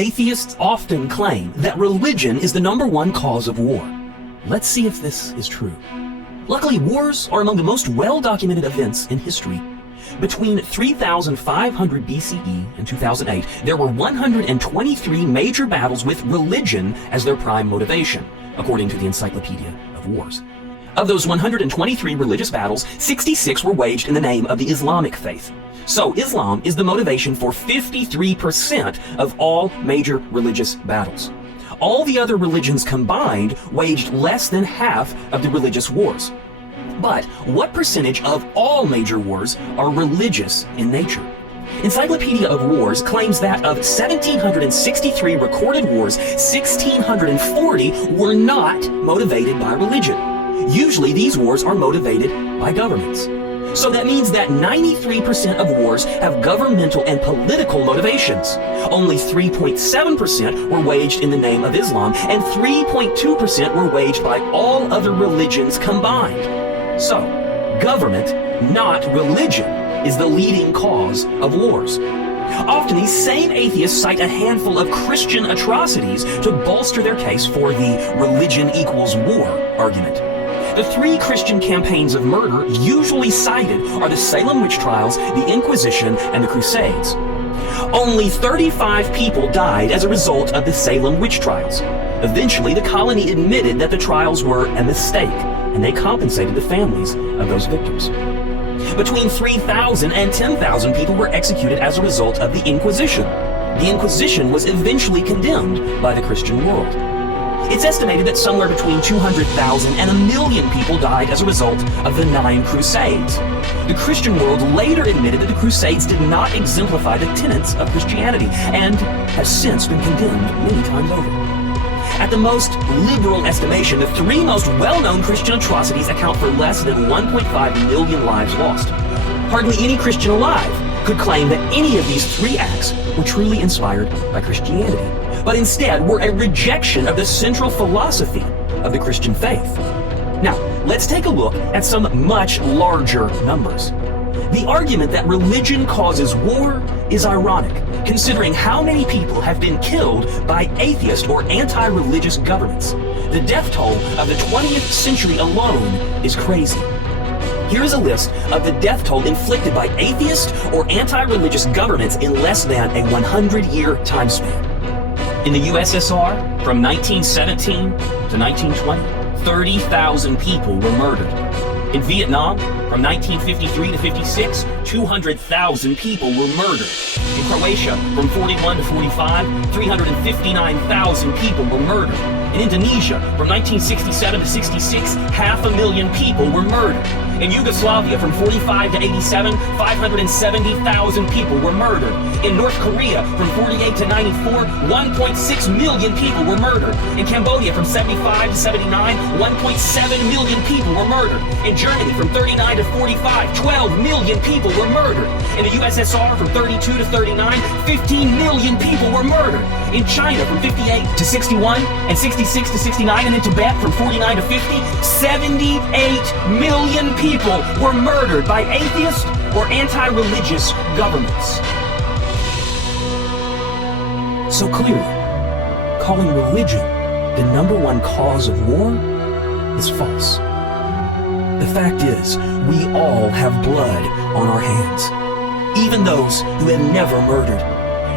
Atheists often claim that religion is the #1 cause of war. Let's see if this is true. Luckily, wars are among the most well-documented events in history. Between 3500 BCE and 2008, there were 123 major battles with religion as their prime motivation, according to the Encyclopedia of Wars. Of those 123 religious battles, 66 were waged in the name of the Islamic faith. So Islam is the motivation for 53% of all major religious battles. All the other religions combined waged less than half of the religious wars. But what percentage of all major wars are religious in nature? Encyclopedia of Wars claims that of 1,763 recorded wars, 1,640 were not motivated by religion. Usually these wars are motivated by governments. So that means that 93% of wars have governmental and political motivations. Only 3.7% were waged in the name of Islam, and 3.2% were waged by all other religions combined. So, government, not religion, is the leading cause of wars. Often these same atheists cite a handful of Christian atrocities to bolster their case for the religion equals war argument. The 3 Christian campaigns of murder usually cited are the Salem witch trials, the Inquisition, and the Crusades. Only 35 people died as a result of the Salem witch trials. Eventually, the colony admitted that the trials were a mistake, and they compensated the families of those victims. Between 3,000 and 10,000 people were executed as a result of the Inquisition. The Inquisition was eventually condemned by the Christian world. It's estimated that somewhere between 200,000 and 1 million people died as a result of the 9 Crusades. The Christian world later admitted that the Crusades did not exemplify the tenets of Christianity and has since been condemned many times over. At the most liberal estimation, the 3 most well-known Christian atrocities account for less than 1.5 million lives lost. Hardly any Christian alive could claim that any of these 3 acts were truly inspired by Christianity, but instead were a rejection of the central philosophy of the Christian faith. Now, let's take a look at some much larger numbers. The argument that religion causes war is ironic, considering how many people have been killed by atheist or anti-religious governments. The death toll of the 20th century alone is crazy. Here is a list of the death toll inflicted by atheist or anti-religious governments in less than a 100-year time span. In the USSR, from 1917 to 1920, 30,000 people were murdered. In Vietnam, from 1953 to 56, 200,000 people were murdered. In Croatia, from 41 to 45, 359,000 people were murdered. In Indonesia, from 1967 to 66, 500,000 people were murdered. In Yugoslavia, from 45 to 87, 570,000 people were murdered. In North Korea, from 48 to 94, 1.6 million people were murdered. In Cambodia, from 75 to 79, 1.7 million people were murdered. In Germany, from 39 to 45, 12 million people were murdered. In the USSR, from 32 to 39, 15 million people were murdered. In China, from 58 to 61, and 66 to 69, and in Tibet, from 49 to 50, 78 million people were murdered by atheist or anti-religious governments. So clearly, calling religion the #1 cause of war is false. The fact is, we all have blood on our hands, even those who have never murdered.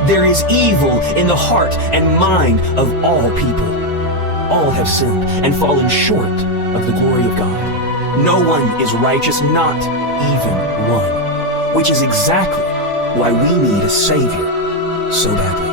There is evil in the heart and mind of all people. All have sinned and fallen short of the glory of God. No one is righteous, not even one, which is exactly why we need a Savior so badly.